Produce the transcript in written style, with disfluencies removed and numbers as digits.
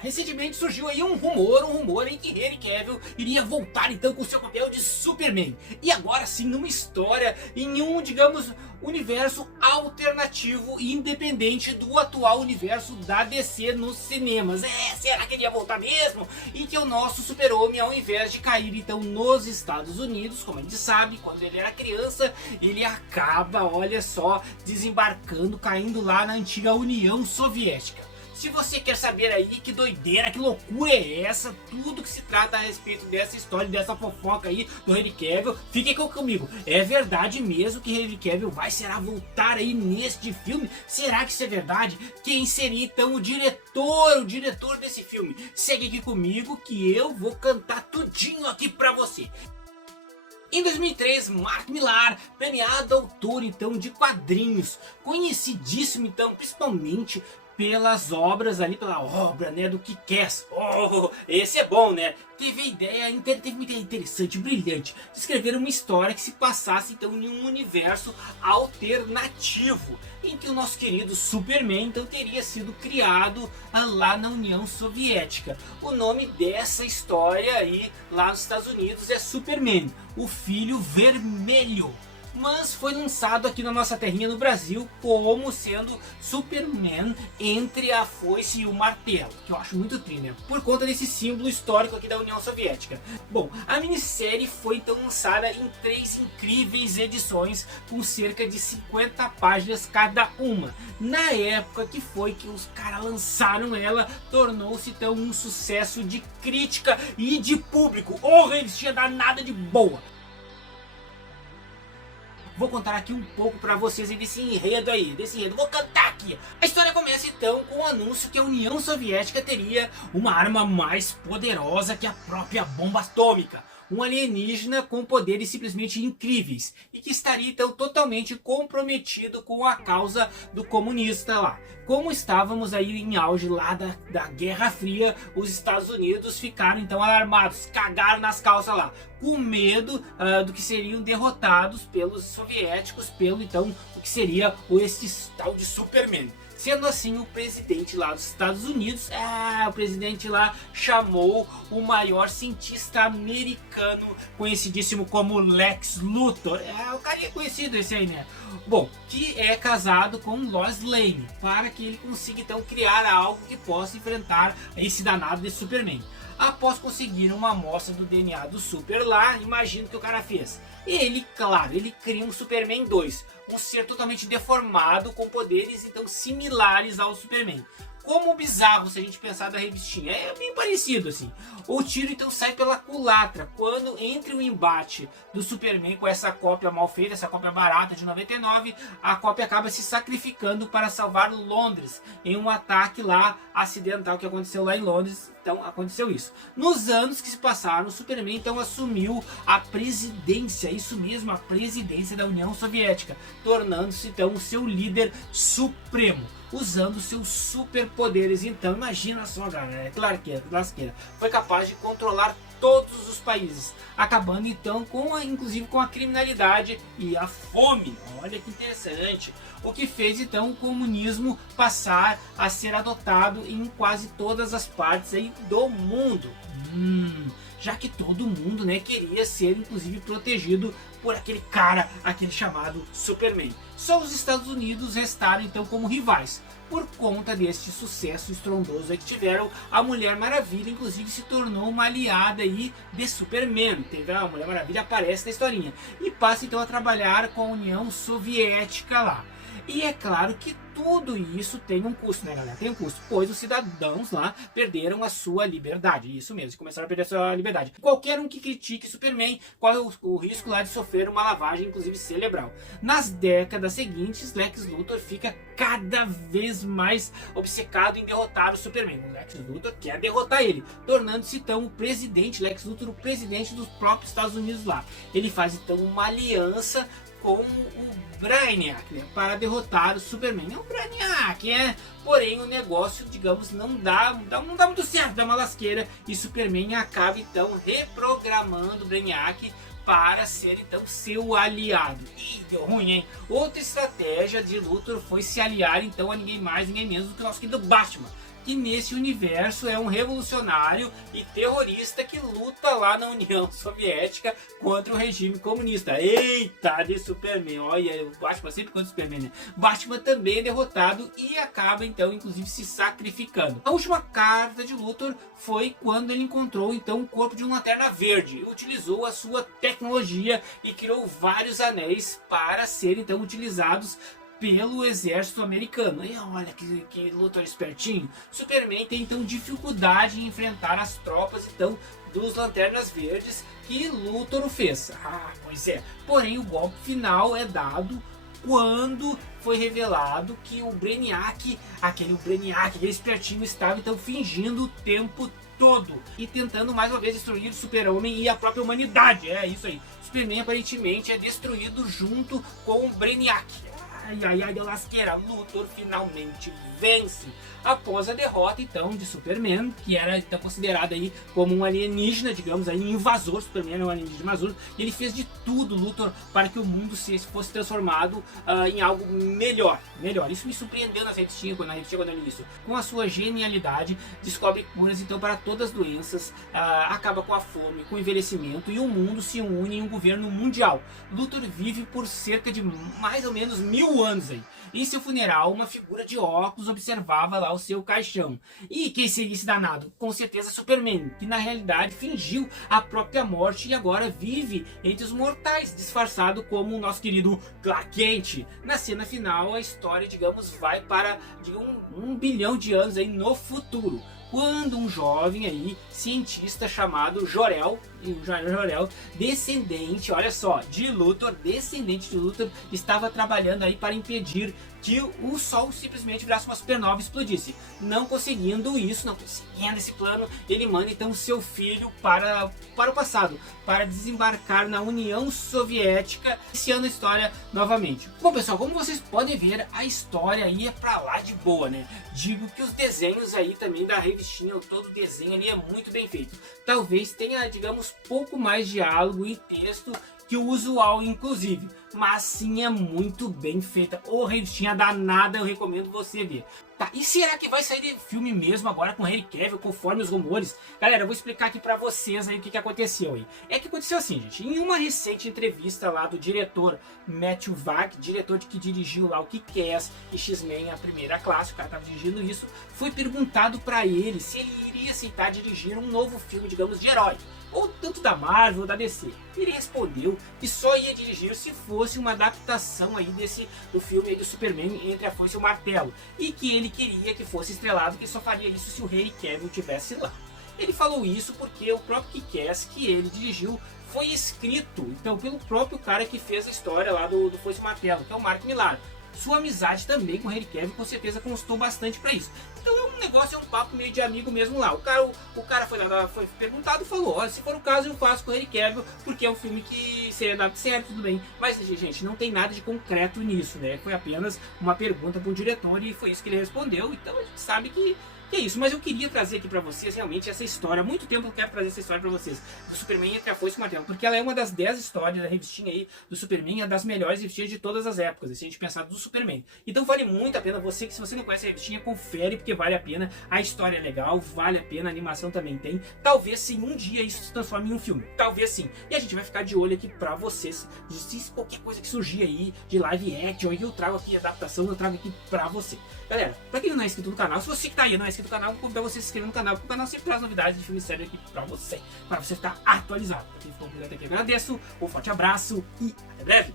recentemente surgiu aí um rumor em que Henry Cavill iria voltar então com seu papel de Superman. E agora sim, numa história em um, digamos, universo alternativo e independente do atual universo da DC nos cinemas. Será que ele ia voltar mesmo? E que o nosso super-homem, ao invés de cair então nos Estados Unidos, como a gente sabe, quando ele era criança, ele acaba, olha só, desembarcando, caindo lá na antiga União Soviética. Se você quer saber aí que doideira, que loucura é essa, tudo que se trata a respeito dessa história, dessa fofoca aí do Henry Cavill, fique comigo. É verdade mesmo que Henry Cavill será voltar aí neste filme? Será que isso é verdade? Quem seria então o diretor desse filme? Segue aqui comigo que eu vou cantar tudinho aqui pra você. Em 2003, Mark Millar, premiado autor então de quadrinhos, conhecidíssimo então principalmente pelas obras ali, pela obra, né, do Kick-Ass. Oh, esse é bom, né? Teve uma ideia interessante, brilhante, de escrever uma história que se passasse então em um universo alternativo, em que o nosso querido Superman então teria sido criado lá na União Soviética. O nome dessa história aí lá nos Estados Unidos é Superman, o Filho Vermelho. Mas foi lançado aqui na nossa terrinha no Brasil como sendo Superman entre a foice e o martelo, que eu acho muito tri, né? Por conta desse símbolo histórico aqui da União Soviética. Bom, a minissérie foi então lançada em 3 incríveis edições com cerca de 50 páginas cada uma. Na época que os caras lançaram ela, tornou-se então um sucesso de crítica e de público. Eles tinham dado nada de boa. Vou contar aqui um pouco pra vocês desse enredo. Vou cantar aqui. A história começa então com o anúncio que a União Soviética teria uma arma mais poderosa que a própria bomba atômica. Um alienígena com poderes simplesmente incríveis e que estaria então totalmente comprometido com a causa do comunista lá. Como estávamos aí em auge lá da Guerra Fria, os Estados Unidos ficaram então alarmados, cagaram nas calças lá, com medo do que seriam derrotados pelos soviéticos, pelo então o que seria esse tal de Superman. Sendo assim, o presidente lá dos Estados Unidos, o presidente lá chamou o maior cientista americano, conhecidíssimo como Lex Luthor. O cara é conhecido esse aí, né? Bom, que é casado com Lois Lane, para que ele consiga então criar algo que possa enfrentar esse danado de Superman. Após conseguir uma amostra do DNA do Super lá, imagina o que o cara fez. Ele cria um Superman 2, um ser totalmente deformado com poderes então similares ao Superman. Como bizarro se a gente pensar da revistinha, é bem parecido assim. O tiro então sai pela culatra, quando entre o embate do Superman com essa cópia mal feita, essa cópia barata de 99, a cópia acaba se sacrificando para salvar Londres, em um ataque lá acidental que aconteceu lá em Londres. Então aconteceu isso. Nos anos que se passaram, o Superman então assumiu a presidência, isso mesmo, a presidência da União Soviética, tornando-se então o seu líder supremo, usando seus superpoderes. Então imagina só, galera, que lasqueira. Foi capaz de controlar todos os países, acabando então inclusive com a criminalidade e a fome. Olha que interessante. O que fez então o comunismo passar a ser adotado em quase todas as partes aí do mundo. Já que todo mundo, né, queria ser inclusive protegido por aquele chamado Superman. Só os Estados Unidos restaram então como rivais. Por conta deste sucesso estrondoso que tiveram, a Mulher Maravilha inclusive se tornou uma aliada aí de Superman. A Mulher Maravilha aparece na historinha e passa então a trabalhar com a União Soviética lá. E é claro que tudo isso tem um custo, né, galera? Tem um custo, pois os cidadãos lá perderam a sua liberdade. Isso mesmo, começaram a perder a sua liberdade. Qualquer um que critique Superman corre o risco lá de sofrer uma lavagem, inclusive cerebral. Nas décadas seguintes, Lex Luthor fica cada vez mais obcecado em derrotar o Superman. O Lex Luthor quer derrotar ele, tornando-se então o presidente, Lex Luthor, o presidente dos próprios Estados Unidos lá. Ele faz então uma aliança com o Brainiac, né, para derrotar o Superman. O Brainiac, porém o negócio, digamos, não dá muito certo, dá uma lasqueira, e Superman acaba então reprogramando o Brainiac para ser então seu aliado. Ih, deu ruim, hein? Outra estratégia de Luthor foi se aliar então a ninguém mais, ninguém menos do que o nosso querido Batman. que nesse universo é um revolucionário e terrorista que luta lá na União Soviética contra o regime comunista. Eita, de Superman, olha, o Batman sempre contra o Superman, né? Batman também é derrotado e acaba então inclusive se sacrificando. A última carta de Luthor foi quando ele encontrou então o corpo de uma Lanterna Verde, utilizou a sua tecnologia e criou vários anéis para serem então utilizados pelo exército americano. E olha que Luthor espertinho. Superman tem então dificuldade em enfrentar as tropas então dos Lanternas Verdes que Luthor fez. Pois é. Porém o golpe final é dado quando foi revelado que o Brainiac, aquele espertinho, estava então fingindo o tempo todo e tentando mais uma vez destruir o Super-Homem e a própria humanidade. É isso aí. Superman aparentemente é destruído junto com o Brainiac. Ai, de lasqueira, Luthor finalmente vence após a derrota então de Superman, que era então considerado aí como um alienígena, digamos aí, um invasor. Superman é um alienígena invasor, e ele fez de tudo, Luthor, para que o mundo fosse transformado em algo melhor. Isso me surpreendeu na revistinha quando eu li isso. Com a sua genialidade, descobre curas então para todas as doenças, acaba com a fome, com o envelhecimento, e o mundo se une em um governo mundial. Luthor vive por cerca de mais ou menos 1000 anos aí. Em seu funeral, uma figura de óculos observava lá o seu caixão. E quem seria esse danado? Com certeza Superman, que na realidade fingiu a própria morte e agora vive entre os mortais, disfarçado como o nosso querido Clark Kent. Na cena final, a história, digamos, vai para um bilhão de anos aí no futuro, quando um jovem aí, cientista chamado Jor-El, descendente, olha só, de Luthor, estava trabalhando aí para impedir que o Sol simplesmente virasse uma supernova e explodisse. Não conseguindo esse plano, ele manda então seu filho para o passado, para desembarcar na União Soviética, iniciando a história novamente. Bom pessoal, como vocês podem ver, a história aí é pra lá de boa, né? Digo que os desenhos aí também da revistinha, todo o desenho ali é muito bem feito. Talvez tenha, digamos, pouco mais diálogo e texto que o usual, inclusive, mas sim é muito bem feita. Ô, revistinha danada, eu recomendo você ver. Tá, e será que vai sair de filme mesmo agora com Henry Cavill, conforme os rumores? Galera, eu vou explicar aqui pra vocês aí o que aconteceu aí. É que aconteceu assim, gente, em uma recente entrevista lá do diretor Matthew Vaughn, diretor que dirigiu lá o Kick-Ass e X-Men a primeira classe, o cara tava dirigindo isso, foi perguntado pra ele se ele iria aceitar dirigir um novo filme, digamos, de herói, ou tanto da Marvel ou da DC. Ele respondeu que só ia dirigir se fosse uma adaptação aí do filme aí do Superman Entre a Foice e o Martelo, e que ele queria que fosse estrelado, que só faria isso se o Henry Cavill tivesse lá. Ele falou isso porque o próprio Kick-Ass que ele dirigiu foi escrito então pelo próprio cara que fez a história lá do Foice e o Martelo, que é o Mark Millar. Sua amizade também com o Henry Cavill com certeza constou bastante pra isso. Então é um negócio, é um papo meio de amigo mesmo lá. O cara foi lá, foi perguntado e falou: olha, se for o caso eu faço com o Henry Cavill, porque é um filme que seria dado certo, tudo bem. Mas gente, não tem nada de concreto nisso, né? Foi apenas uma pergunta pro diretor e foi isso que ele respondeu. Então a gente sabe que é isso, mas eu queria trazer aqui pra vocês realmente essa história. Há muito tempo eu quero trazer essa história pra vocês, do Superman Entre a Foice e o Martelo, porque ela é uma das 10 histórias da revistinha aí do Superman, é das melhores revistinhas de todas as épocas, se a gente pensar do Superman. Então vale muito a pena você, que se você não conhece a revistinha, confere, porque vale a pena, a história é legal, vale a pena, a animação também tem. Talvez sim, um dia isso se transforme em um filme, talvez sim. E a gente vai ficar de olho aqui pra vocês, se qualquer coisa que surgir aí, de live action, eu trago aqui adaptação, eu trago aqui pra você. Galera, pra quem não é inscrito no canal, se você que tá aí não é inscrito no canal, vou convidar você a se inscrever no canal, porque o canal sempre traz novidades de filme sério aqui pra você ficar atualizado. Pra quem ficou por aqui, eu agradeço, um forte abraço e até breve!